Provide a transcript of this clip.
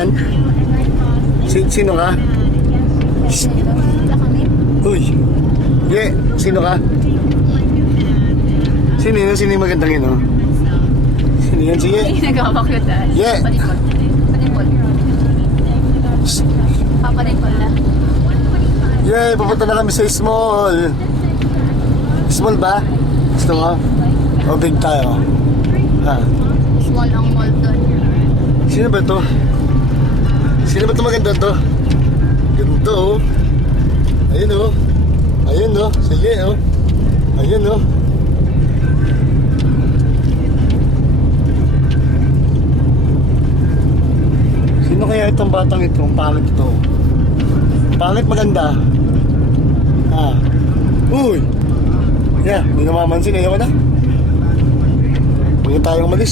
yan? Sino ka? Uy. Yeah, sino ka? Sino yun? Sino yung magandang yun, oh? Sino yan? Sige. Nagkakakyot ah. Yeah. Panipol. Panipol. Papanipol na. Yeah, pupunta na kami sa small. Small ba? Gusto mo? O big tayo? Ha? Small ang mall doon. Sino ba to? Sino ba to maganda to? Ganito, oh. Ayun, oh. Ayun, oh. Sige, oh. Ayun, oh. Sino kaya itong batang ito? Ang pangit ito. Pangit maganda. Ha? Uy! Yeah, hindi namamansin. Ayaw na. Huwag tayong malis.